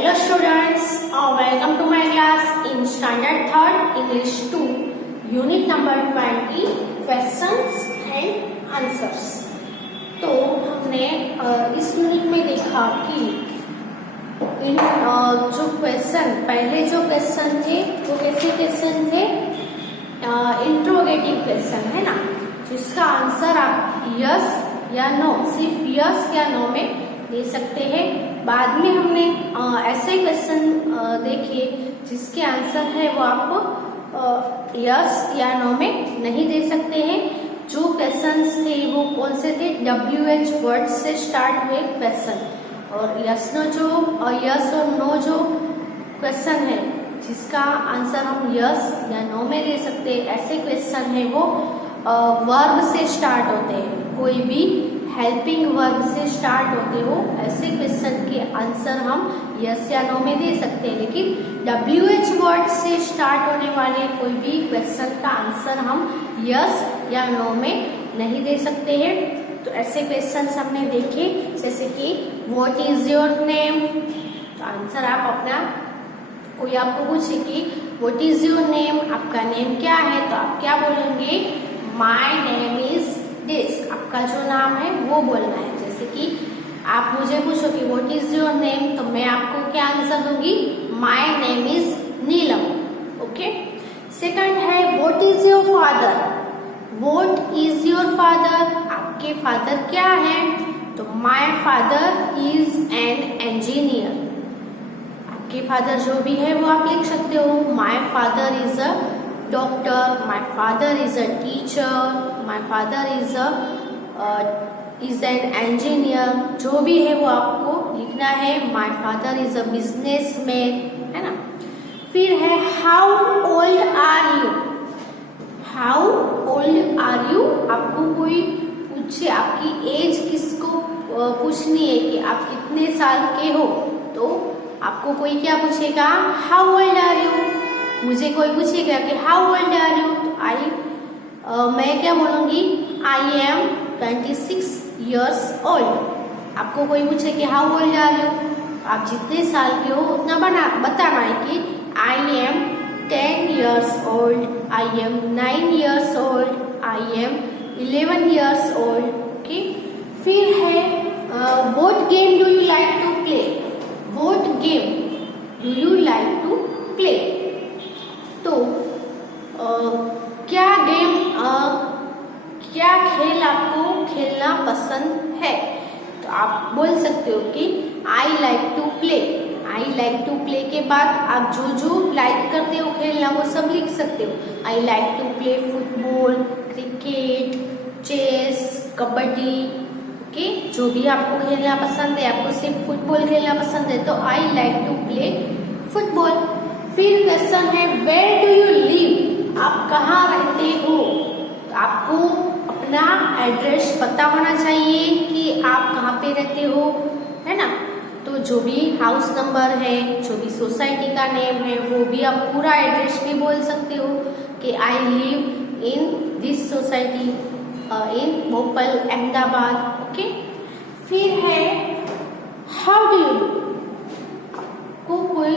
Hello students, welcome to my class in Standard 3rd English 2, Unit number 20, Questions and Answers। तो हमने इस unit में देखा कि इन जो क्वेश्चन पहले जो क्वेश्चन थे वो कैसे क्वेश्चन थे, इंट्रोगेटिव क्वेश्चन है ना, जिसका आंसर आप यस या नो, सिर्फ यस या नो में दे सकते हैं। बाद में हमने ऐसे क्वेश्चन देखे जिसके आंसर है वो आप यस या नो में नहीं दे सकते हैं। जो क्वेश्चन थे वो कौन से थे, WH वर्ड से स्टार्ट हुए क्वेश्चन, और यस और नो जो क्वेश्चन है जिसका आंसर हम यस या नो में दे सकते हैं, ऐसे क्वेश्चन है वो वर्ब से स्टार्ट होते हैं, कोई भी हेल्पिंग वर्ब से स्टार्ट होते हो, ऐसे क्वेश्चन के आंसर हम यस या नो में दे सकते हैं। लेकिन WH वर्ड से स्टार्ट होने वाले कोई भी क्वेश्चन का आंसर हम यस या नो में नहीं दे सकते हैं। तो ऐसे क्वेश्चन हमने देखे, जैसे कि व्हाट इज योर नेम, तो आंसर आप अपना, कोई आपको पूछे कि व्हाट इज योर नेम, आपका नेम क्या है, तो आप क्या बोलेंगे, माय नेम इज दिस, आपका जो नाम है वो बोलना है। जैसे कि आप मुझे पूछो कि व्हाट इज योर नेम, तो मैं आपको क्या आंसर दूंगी, my name is Neelam. Okay. Second है what is your father, what is your father, आपके फादर क्या है, तो my father is an engineer, आपके फादर जो भी है वो आप लिख सकते हो, my father is a doctor, my father is a teacher, my father is an engineer, जो भी है वो आपको लिखना है। My father is a businessman, है ना। फिर है how old are you, how old are you, आपको कोई पूछे आपकी एज किसको पूछनी है कि आप कितने साल के हो, तो आपको कोई क्या पूछेगा, हाउ ओल्ड आर यू। मुझे कोई पूछेगा कि हाउ ओल्ड आर यू, तो मैं क्या बोलूंगी, आई एम 26 years old। आपको कोई पूछे कि हाउ ओल्ड आर यू, आप जितने साल के हो उतना बताना है कि I am 10 years old, I am 9 years old, I am 11 years old। Okay. फिर है what game do you like to play, what game do you like to play, तो क्या गेम, क्या खेल आपको खेलना पसंद है, तो आप बोल सकते हो कि I like to play. I like to play के बाद आप जो जो लाइक करते हो खेलना वो सब लिख सकते हो। I like to play football, cricket, chess, kabaddi. Okay, जो भी आपको खेलना पसंद है, आपको सिर्फ फुटबॉल खेलना पसंद है तो I like to play football. फिर क्वेश्चन है वेयर डू यू लिव, आप कहाँ रहते हो, तो आपको अपना एड्रेस पता होना चाहिए कि आप कहाँ पे रहते हो, है ना। तो जो भी हाउस नंबर है, जो भी सोसाइटी का नेम है, वो भी आप पूरा एड्रेस भी बोल सकते हो कि I live in this society in Bhopal, Ahmedabad. Okay. फिर है हाउ डू यू डू, आपको कोई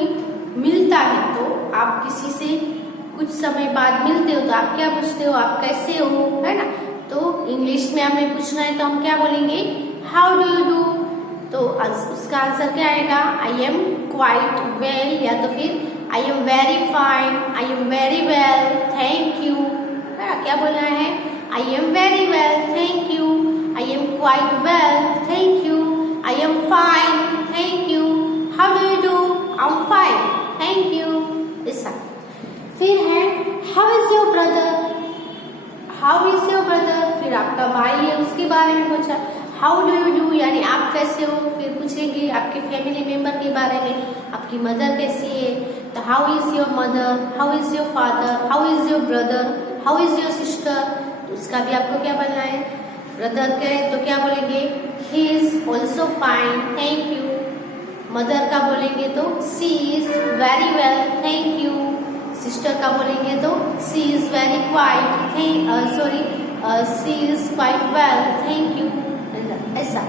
मिलता है तो आप किसी से कुछ समय बाद मिलते हो तो आप क्या पूछते हो, आप कैसे हो, है ना। तो इंग्लिश में हमें पूछना है तो हम क्या बोलेंगे, हाउ डू यू डू, तो उसका आंसर क्या आएगा, आई एम क्वाइट वेल, या तो फिर I am very fine, I am very well, thank you, है ना। क्या बोलना है, I am very well, thank you, I am quite well, thank you, I am fine, thank you, how do you do, I am fine, thank you, ऐसा। फिर है how is your brother, how is your brother, फिर आपका भाई है उसके बारे में पूछा, हाउ डू यू डू यानी आप कैसे हो, फिर पूछेंगे आपके फैमिली मेंबर के बारे में, आपकी मदर कैसी है, तो how is your mother, how is your father, how is your brother, how is your sister, तो उसका भी आपको क्या बोलना है, ब्रदर के तो क्या बोलेंगे, he is also fine, thank you. Mother का बोलेंगे तो she is very well, thank you. Sister का बोलेंगे तो she is very quite, she is quite well, thank you, ऐसा।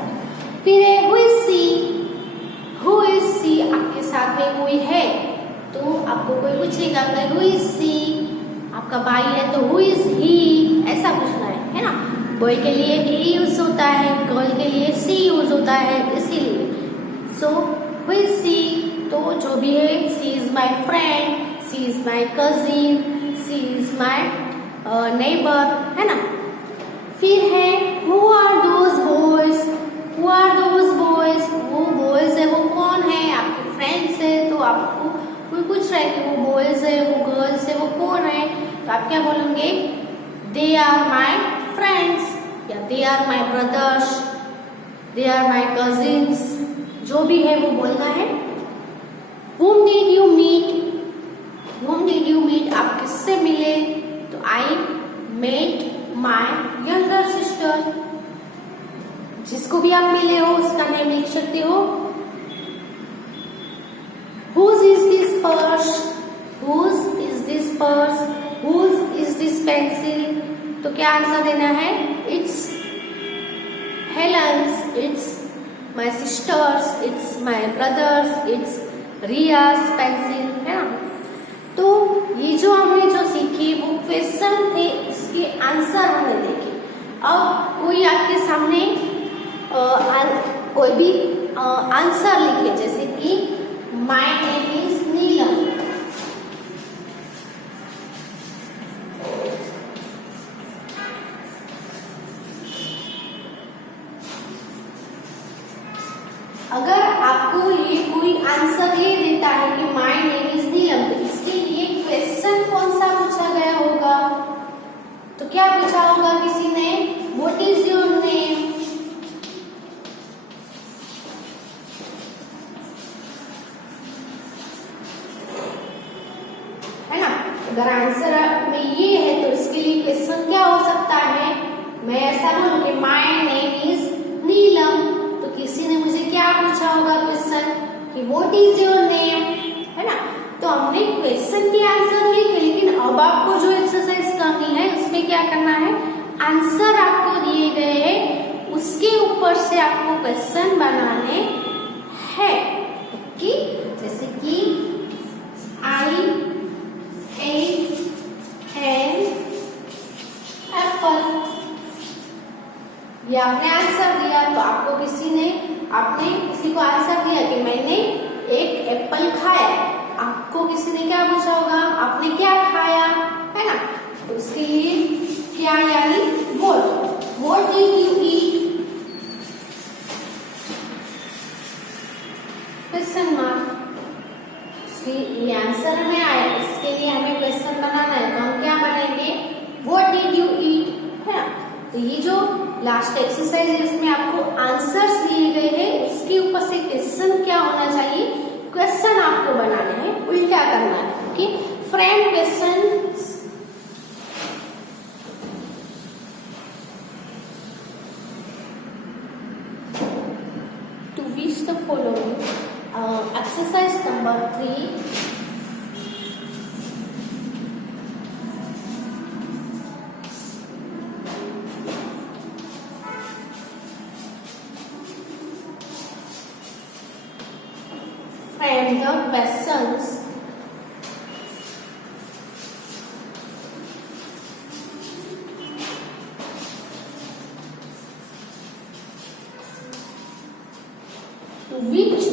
फिर है who is she, who is she आपके साथ पूछेगा कि हु इज सी, आपका भाई है तो हु इज ही, ऐसा पूछना है ना। बॉय के लिए ही यूज होता है, गर्ल के लिए सी यूज होता है, इसीलिए सो हु इज सी, तो जो भी है she is my friend, she is my cousin, she is my neighbour, है ना। फिर है who are those boys, who are those boys, वो बॉयज है वो कौन है, आपके फ्रेंड्स है, तो आपको कोई पूछ रहा है कि वो बॉयज है वो गर्ल्स है वो कौन है, तो आप क्या बोलेंगे, दे आर माई फ्रेंड्स, या they are my brothers, they are my cousins, जो भी है वो बोलना है। whom did you meet, whom did you meet, आप किससे मिले, तो I met my younger sister, जिसको भी आप मिले हो उसका नेम लिख सकते हो। whose is this purse, whose is this purse, whose is this pencil, तो क्या आंसर देना है, it's Helen's, it's my sister's, it's my brother's, it's Ria's pencil, है ना। तो ये जो हमने जो सीखी वो क्वेश्चन थे, इसके आंसर हमने देखे। अब कोई आपके सामने कोई भी आंसर लिखे, जैसे कि माय नेम इज नीलम, अगर आपको ये कोई आंसर ये देता है कि माय नेम इज नीलम, तो इसके लिए क्वेश्चन कौन सा पूछा गया होगा, तो क्या पूछा होगा किसी ने, व्हाट इज योर नेम, है ना। अगर आंसर में ये है तो इसके लिए क्वेश्चन क्या हो सकता है, मैं ऐसा बोलूं कि माय नेम इज नीलम, तो किसी ने मुझे क्या पूछा होगा क्वेश्चन कि व्हाट इज योर नेम, है ना। तो हमने क्वेश्चन के आंसर लिखे, लेकिन अब आपको जो एक्सरसाइज करनी है उसमें क्या करना है, आंसर आपको दिए गए हैं उसके ऊपर से आपको क्वेश्चन बनाने हैं। ओके, जैसे कि आई एट एन एप्पल, ये आपने आंसर दिया, तो आपको आपने किसी को आंसर दिया कि मैंने एक एप्पल खाया, आपको किसी ने क्या पूछा होगा, आपने क्या खाया, है ना। तो उसके लिए क्या यानी what did you eat, question mark, ये आंसर हमें आया, इसके लिए हमें क्वेश्चन बनाना है, तो हम क्या बनाएंगे, व्हाट डिड यू ईट, है ना। तो ये जो लास्ट एक्सरसाइज है इसमें आपको आंसर्स दिए गए हैं, उसके ऊपर से क्वेश्चन क्या होना चाहिए, क्वेश्चन आपको बनाने हैं, उल्टा करना है। Okay, friend question, to which the following, exercise number 3, and the questions to which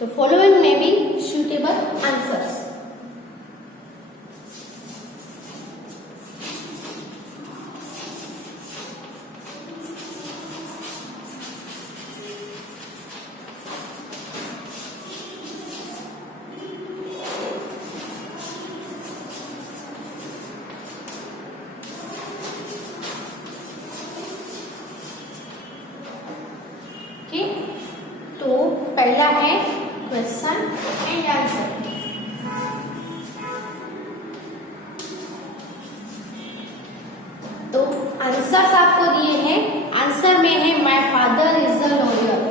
the following may be suitable answers. तो पहला है क्वेश्चन एंड आंसर। तो आंसर्स आपको दिए हैं, आंसर में है my father is a lawyer.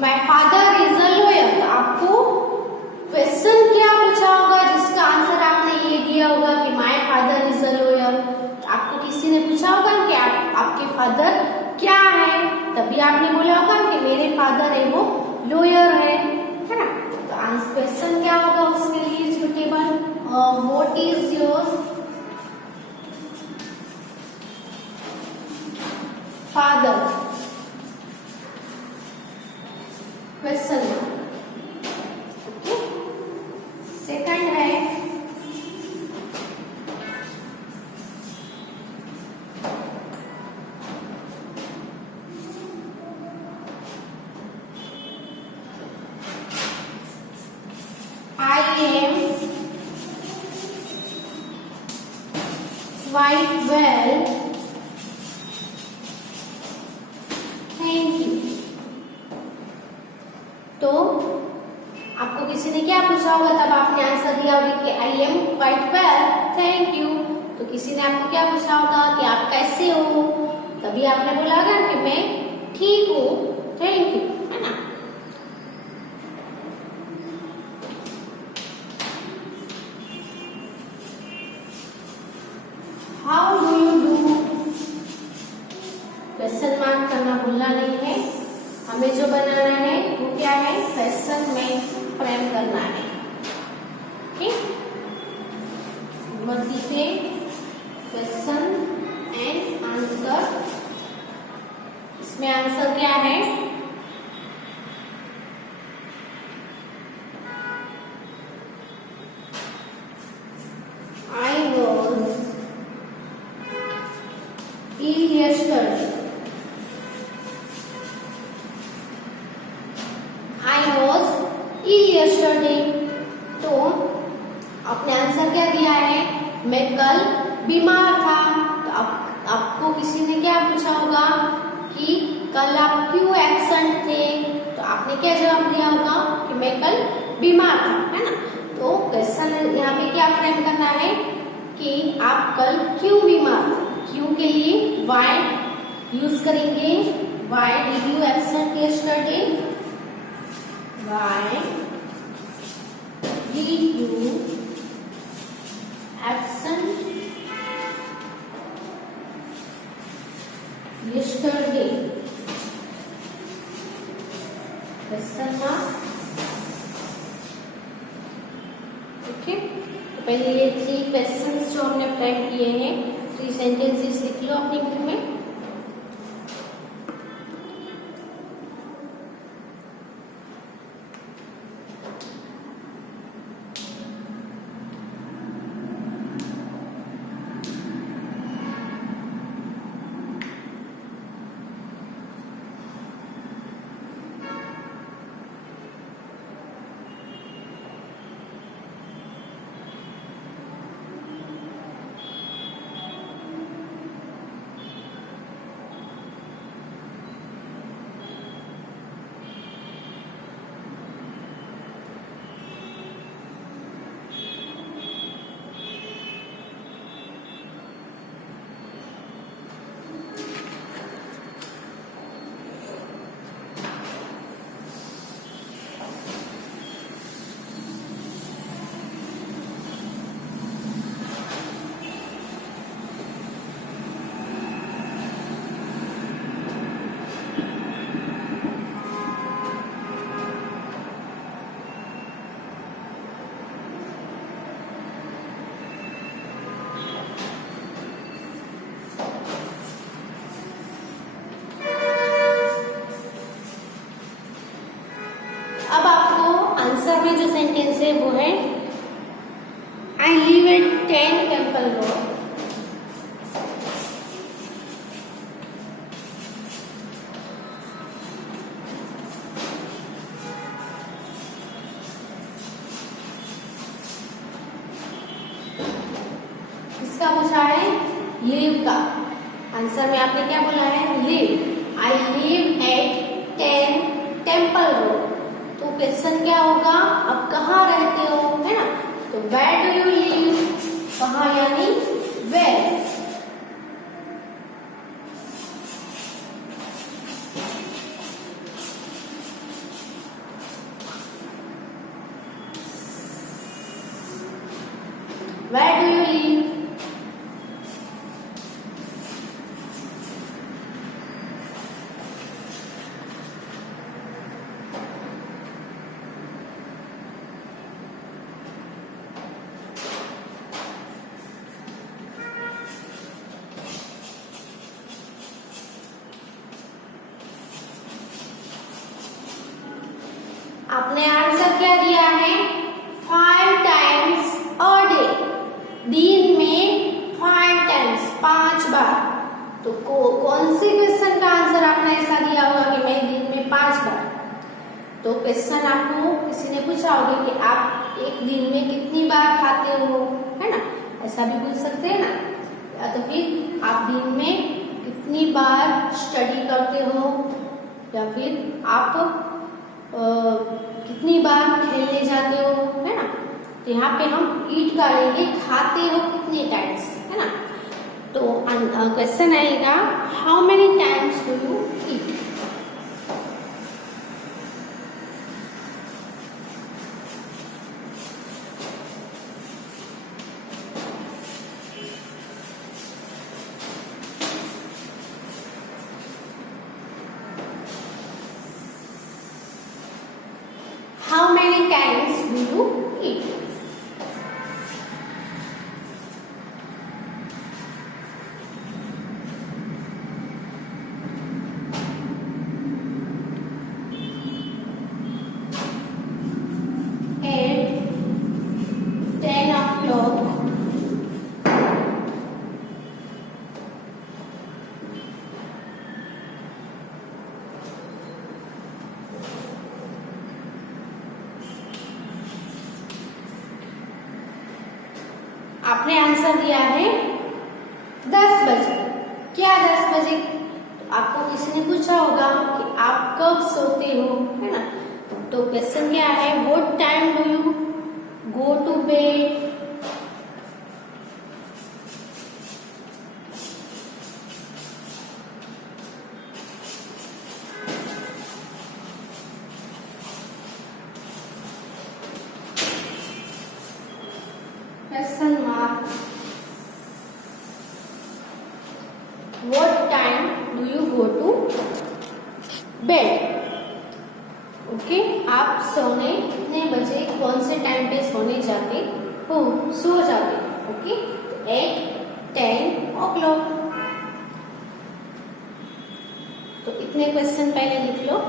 My father is a lawyer. तो आपको क्वेश्चन क्या पूछा होगा जिसका आंसर आपने ये दिया होगा कि my father is a lawyer. आपको किसी ने पूछा होगा कि आपके फादर क्या है, तभी आपने बोला होगा कि मेरे फादर है वो लॉयर है ना। तो आंसर क्वेश्चन क्या होगा उसके लिए suitable, what is your father, question. Okay, second है I am quite well, thank you। तो आपको किसी ने क्या पूछा होगा तब आपने आंसर दिया होगा कि I am quite well, thank you। तो किसी ने आपको क्या पूछा होगा कि आप कैसे हो, तभी आपने बोला होगा कि मैं ठीक हूँ, थैंक यू, है ना। How do you do, question mark करना भूलना नहीं है। हमें जो बनाना है वो क्या है, क्वेश्चन में फ्रेम करना है। ठीक, वर्ड लिखे क्वेश्चन एंड आंसर। इसमें आंसर क्या है, I was ill yesterday। I was ill yesterday। तो आपने आंसर क्या दिया है, मैं कल बीमार था। तो आपको किसी ने क्या पूछा होगा कि कल आप क्यों एब्सेंट थे, तो आपने क्या जवाब दिया होगा कि मैं कल बीमार था, है ना। तो क्वेश्चन यहाँ पे क्या फ्रेम करना है कि आप कल क्यों बीमार थे। क्यों के लिए वाई यूज करेंगे, why did you absent yesterday, why did you absent yesterday, question mark. Okay, तो पहले ये 3 क्वेश्चंस जो हमने फ्रेम किए हैं, 3 सेंटेंसेस लिख लो अपनी बुक में। आंसर में जो सेंटेंस है वो है I live at 10 temple road. इसका पूछा है लिव का, आंसर में आपने क्या बोला है live. I live at 10 temple road. तो क्वेश्चन क्या होगा, आप कहाँ रहते हो, है ना। तो वेयर डू यू लिव, कहाँ यानी वेयर। फैमिली। आपने आंसर क्या दिया है? 5 टाइम्स अ डे। दिन में 5 टाइम्स, 5 बार। तो कौन से क्वेश्चन का आंसर आपने ऐसा दिया होगा कि मैं दिन में 5 बार? तो क्वेश्चन आपको किसी ने पूछा होगा कि आप एक दिन में कितनी बार खाते हो, है ना? ऐसा भी पूछ सकते हैं ना। या तो फिर आप दिन में कितनी बार स्टडी करते हो, या फिर आप कितनी बार खेलने जाते हो, है ना? तो यहाँ पे हम ईट का लेंगे, खाते हो कितने टाइम्स, है ना? तो क्वेश्चन आएगा how many times do you eat. How many times do you eat? At 10 o'clock, आपने आंसर दिया है 10 बजे। क्या 10 बजे? तो आपको किसी ने पूछा होगा कि आप कब सोते हो, है ना? तो क्वेश्चन क्या है? What time do you go to bed? Question mark. What time do you go to bed? Okay, आप सोने कितने बजे, कौन से टाइम पे सोने जाते हो, सो जाते हो? Okay, 10 o'clock। तो इतने क्वेश्चन पहले लिख लो।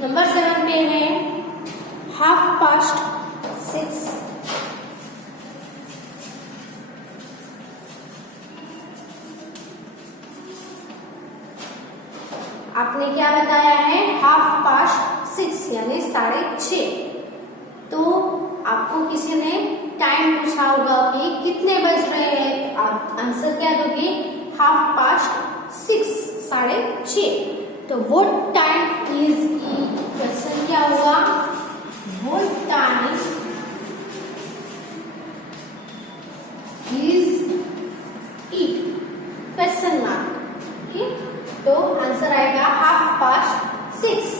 नंबर 7 पे है 6:30। आपने क्या बताया है? 6:30 यानी 6:30। तो आपको किसी ने टाइम पूछा होगा कि कितने बज रहे हैं, आप आंसर क्या दोगे? 6:30, 6:30। तो what time is it? Question क्या होगा? What time is it? Question mark. Okay, तो आंसर आएगा 6:30।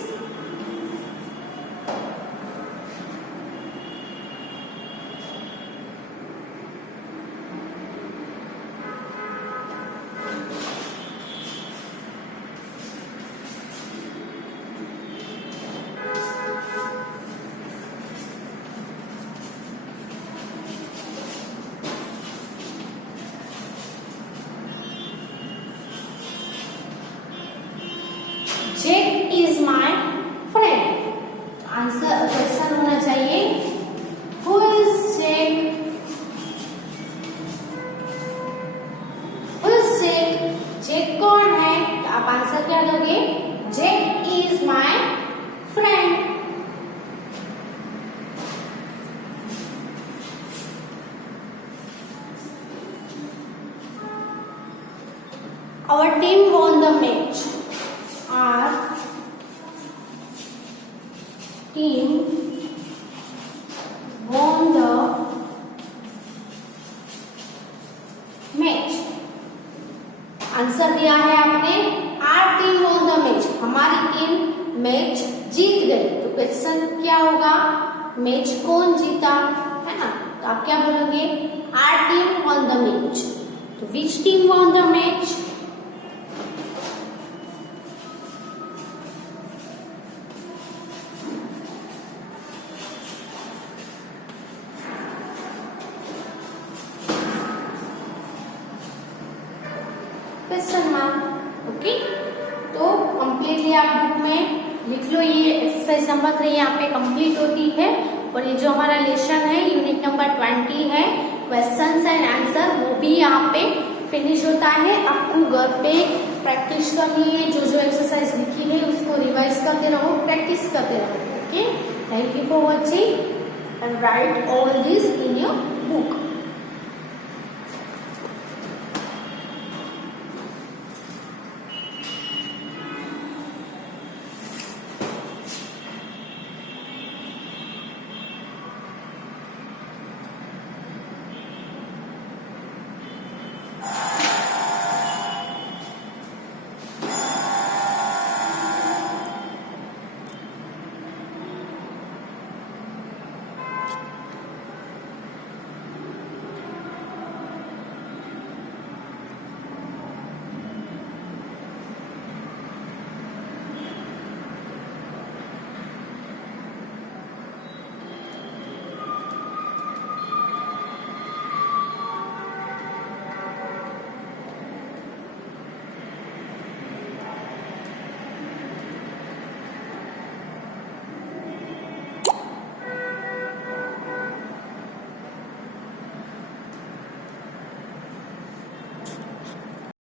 our team won the match. Our team won the match. Answer दिया है आपने our team won the match, हमारी टीम मैच जीत गई। तो क्वेश्चन क्या होगा, मैच कौन जीता, है ना। तो आप क्या बोलोगे, our team won the match. तो which team won the match, question mark. Okay, तो कंप्लीटली आप बुक में लिख लो, ये एक्सरसाइज नंबर 3 यहाँ पे कंप्लीट होती है। और ये जो हमारा लेसन है यूनिट नंबर 20 है, क्वेश्चंस एंड आंसर, वो भी यहाँ पे फिनिश होता है। आपको घर पे प्रैक्टिस करनी है, जो जो एक्सरसाइज लिखी है उसको रिवाइज करते रहो, प्रैक्टिस करते रहो। Okay, thank you for watching and right all this in your book.